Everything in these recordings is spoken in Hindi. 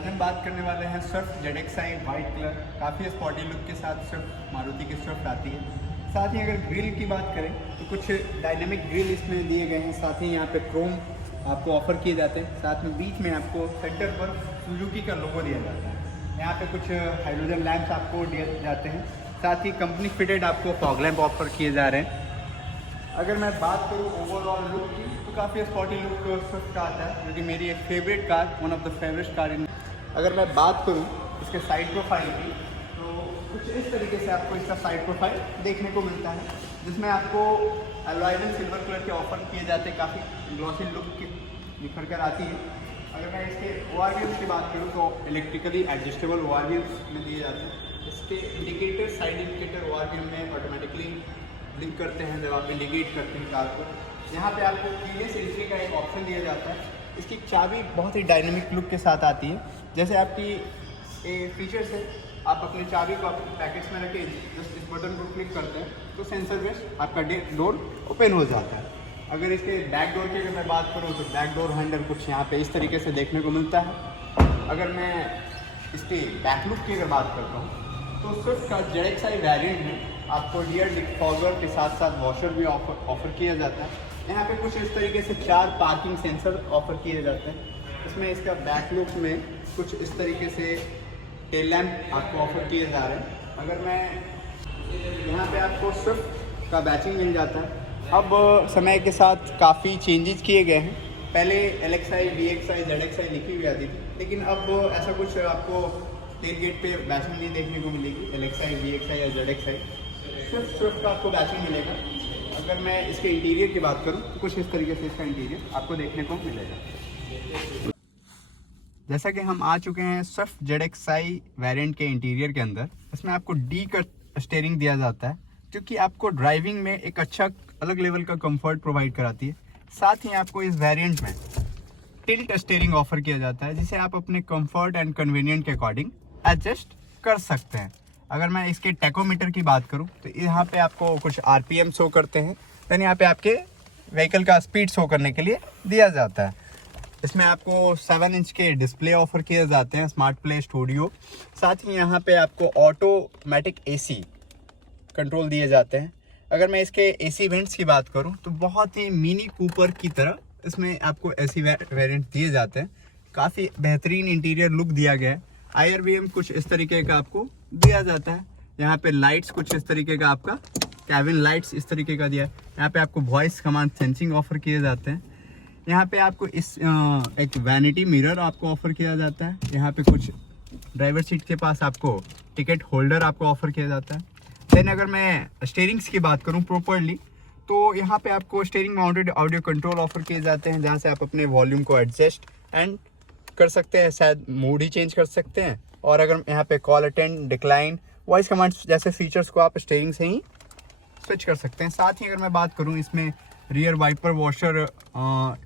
आज हम बात करने वाले हैं स्विफ्ट ZXi वाइट कलर, काफ़ी स्पॉटी लुक के साथ स्विफ्ट मारुति की स्विफ्ट आती है। साथ ही अगर ग्रिल की बात करें तो कुछ डायनामिक ग्रिल इसमें दिए गए हैं। साथ ही यहाँ पे क्रोम आपको ऑफर किए जाते हैं। साथ में बीच में आपको सेंटर पर सुजुकी का लोगो दिया जाता है। यहाँ पे कुछ हाइड्रोजन लैंप्स आपको दिए जाते हैं। साथ ही कंपनी फिटेड आपको फॉग लैंप ऑफर किए जा रहे हैं। अगर मैं बात करूँ ओवरऑल लुक की तो काफ़ी स्पॉटी लुक स्विफ्ट का आता है, जो कि मेरी एक favourite car, one of the favourite car in. अगर मैं बात करूँ इसके साइड प्रोफाइल की तो कुछ इस तरीके से आपको इसका साइड प्रोफाइल देखने को मिलता है, जिसमें आपको एलॉयमेंट सिल्वर कलर के ऑफर किए जाते हैं। काफ़ी ग्लॉसी लुक की निखर कर आती है। अगर मैं इसके ORVMs की बात करूँ तो इलेक्ट्रिकली एडजस्टेबल ORVMs में दिए जाते हैं। इसके इंडिकेटर, साइड इंडिकेटर ORVM में ऑटोमेटिकली ब्लिंक करते हैं जब आप इंडिकेट करते हैं कार को। यहाँ पे आपको कीलेस एंट्री का एक ऑप्शन दिया जाता है। इसकी चाबी बहुत ही डायनेमिक लुक के साथ आती है। जैसे आपकी फीचर से आप अपनी चाबी को अपने पैकेट्स में रखें, जस्ट इस बटन को क्लिक करते हैं तो सेंसर बेस्ड आपका डोर ओपन हो जाता है। अगर इसके बैक डोर की अगर मैं बात करूँ तो बैक डोर हैंडल कुछ यहाँ पे इस तरीके से देखने को मिलता है। अगर मैं इसके बैक लुक की अगर बात करता हूँ तो स्विफ्ट का ZXi वेरिएंट में आपको रियर डिफॉगर के साथ साथ वॉशर भी ऑफर किया जाता है। यहाँ पे कुछ इस तरीके से 4 पार्किंग सेंसर ऑफर किए जाते हैं। इसमें इसका बैक लुक में कुछ इस तरीके से टेल लैम्प आपको ऑफर किए जा रहे हैं। अगर मैं यहाँ पे आपको स्विफ्ट का बैचिंग मिल जाता है। अब समय के साथ काफ़ी चेंजेस किए गए हैं। पहले LXi, VXi, ZXi लिखी हुई आती थी, लेकिन अब ऐसा कुछ आपको टेल गेट पे बैचिंग नहीं देखने को मिलेगी। LXi, VXi या ZXi स्विफ्ट का आपको बैचिंग मिलेगा। अगर मैं इसके इंटीरियर की बात करूँ तो कुछ इस तरीके से इसका इंटीरियर आपको देखने को मिलेगा। जैसा कि हम आ चुके हैं स्विफ्ट ZXi वेरिएंट के इंटीरियर के अंदर। इसमें आपको D का स्टीयरिंग दिया जाता है, जो कि आपको ड्राइविंग में एक अच्छा अलग लेवल का कंफर्ट प्रोवाइड कराती है। साथ ही आपको इस वेरिएंट में टिल्ट स्टीयरिंग ऑफर किया जाता है, जिसे आप अपने कंफर्ट एंड कन्वीनियंट के अकॉर्डिंग एडजस्ट कर सकते हैं। अगर मैं इसके टैकोमीटर की बात करूं तो यहाँ पे आपको कुछ RPM शो करते हैं। देन यहाँ पे आपके व्हीकल का स्पीड शो करने के लिए दिया जाता है। इसमें आपको 7 इंच के डिस्प्ले ऑफर किए जाते हैं, स्मार्ट प्ले स्टूडियो। साथ ही यहाँ पे आपको ऑटोमेटिक AC कंट्रोल दिए जाते हैं। अगर मैं इसके AC वेंट्स की बात करूँ तो बहुत ही मिनी कूपर की तरह इसमें आपको AC वेरिएंट दिए जाते हैं। काफ़ी बेहतरीन इंटीरियर लुक दिया गया है। IRVM कुछ इस तरीके का आपको दिया जाता है। यहाँ पे लाइट्स कुछ इस तरीके का, आपका कैबिन लाइट्स इस तरीके का दिया है। यहाँ पे आपको वॉइस कमांड सेंसिंग ऑफर किए जाते हैं। यहाँ पे आपको इस एक वैनिटी मिरर आपको ऑफर किया जाता है। यहाँ पे कुछ ड्राइवर सीट के पास आपको टिकट होल्डर आपको ऑफर किया जाता है। देन अगर मैं स्टीयरिंग्स की बात करूँ प्रॉपरली तो यहाँ पे आपको steering mounted audio control offer किए जाते हैं, जहाँ से आप अपने वॉल्यूम को एडजस्ट एंड कर सकते हैं, शायद मूड ही चेंज कर सकते हैं। और अगर यहाँ पे call attend, decline, voice commands जैसे फीचर्स को आप स्टीयरिंग से ही स्विच कर सकते हैं। साथ ही अगर मैं बात करूँ इसमें रियर वाइपर वॉशर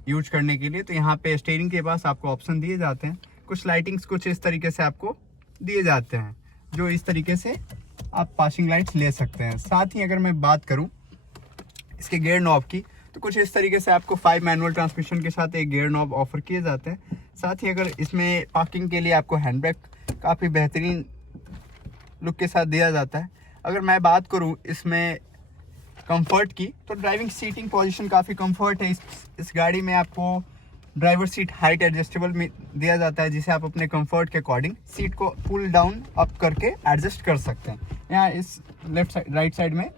यूज करने के लिए, तो यहाँ पे स्टीयरिंग के पास आपको ऑप्शन दिए जाते हैं। कुछ लाइटिंग्स कुछ इस तरीके से आपको दिए जाते हैं, जो इस तरीके से आप पासिंग लाइट्स ले सकते हैं। साथ ही अगर मैं बात करूँ इसके गियर नॉब की तो कुछ इस तरीके से आपको 5 मैनुअल ट्रांसमिशन के साथ एक गियर नॉब ऑफर किए जाते हैं। साथ ही अगर इसमें पार्किंग के लिए आपको हैंड ब्रेक काफ़ी बेहतरीन लुक के साथ दिया जाता है। अगर मैं बात करूं इसमें कंफर्ट की तो ड्राइविंग सीटिंग पोजीशन काफ़ी कंफर्ट है। इस गाड़ी में आपको ड्राइवर सीट हाइट एडजस्टेबल में दिया जाता है, जिसे आप अपने कंफर्ट के अकॉर्डिंग सीट को पुल डाउन अप करके एडजस्ट कर सकते हैं। यहाँ इस लेफ्ट साइड, राइट साइड में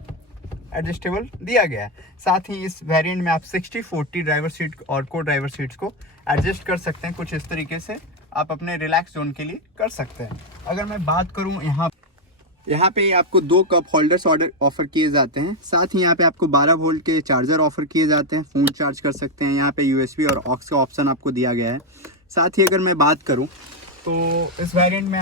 एडजस्टेबल दिया गया है। साथ ही इस वेरिएंट में आप 60-40 ड्राइवर सीट और को ड्राइवर सीट्स को एडजस्ट कर सकते हैं। कुछ इस तरीके से आप अपने रिलैक्स जोन के लिए कर सकते हैं। अगर मैं बात करूं यहाँ पे आपको 2 कप होल्डर्स ऑफर किए जाते हैं। साथ ही यहाँ पे आपको 12 वोल्ट के चार्जर ऑफर किए जाते हैं, फ़ोन चार्ज कर सकते हैं। यहाँ पे USB और ऑक्स का ऑप्शन आपको दिया गया है। साथ ही अगर मैं बात करूँ तो इस वेरिएंट में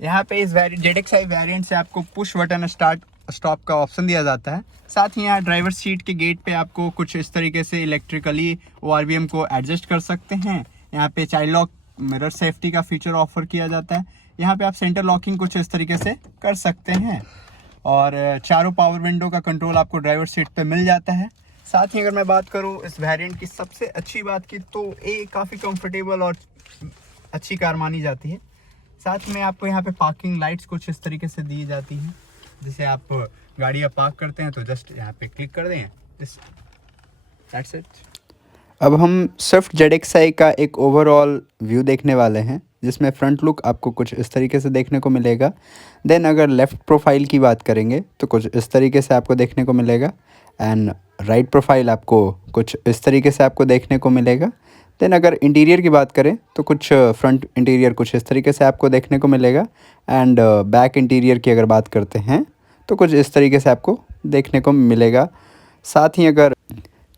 यहाँ पे इस ZXi वेरिएंट से आपको पुश बटन स्टार्ट स्टॉप का ऑप्शन दिया जाता है। साथ ही यहाँ ड्राइवर सीट के गेट पे आपको कुछ इस तरीके से इलेक्ट्रिकली ORVM को एडजस्ट कर सकते हैं। यहाँ पे चाइल्ड लॉक, मिरर सेफ्टी का फीचर ऑफर किया जाता है। यहाँ पे आप सेंटर लॉकिंग कुछ इस तरीके से कर सकते हैं और चारों पावर विंडो का कंट्रोल आपको ड्राइवर सीट पे मिल जाता है। साथ ही अगर मैं बात करूँ इस वेरिएंट की सबसे अच्छी बात की तो ये काफ़ी कंफर्टेबल और अच्छी कार मानी जाती है। साथ में आपको यहाँ पे पार्किंग लाइट्स कुछ इस तरीके से दी जाती हैं, जैसे आप गाड़ियाँ पार्क करते हैं तो जस्ट यहाँ पे क्लिक कर दें, दैट्स इट। अब हम स्विफ्ट ZXi का एक ओवरऑल व्यू देखने वाले हैं, जिसमें फ्रंट लुक आपको कुछ इस तरीके से देखने को मिलेगा। देन अगर लेफ़्ट प्रोफाइल की बात करेंगे तो कुछ इस तरीके से आपको देखने को मिलेगा, एंड राइट प्रोफाइल आपको कुछ इस तरीके से आपको देखने को मिलेगा। देन अगर इंटीरियर की बात करें तो कुछ फ्रंट इंटीरियर कुछ इस तरीके से आपको देखने को मिलेगा, एंड बैक इंटीरियर की अगर बात करते हैं तो कुछ इस तरीके से आपको देखने को मिलेगा। साथ ही अगर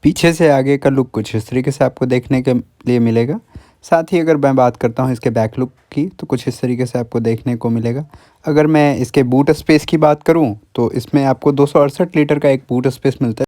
पीछे से आगे का लुक कुछ इस तरीके से आपको देखने के लिए मिलेगा। साथ ही अगर मैं बात करता हूँ इसके बैक लुक की तो कुछ इस तरीके से आपको देखने को मिलेगा। अगर मैं इसके बूट स्पेस की बात करूँ तो इसमें आपको 268 लीटर का एक बूट स्पेस मिलता है।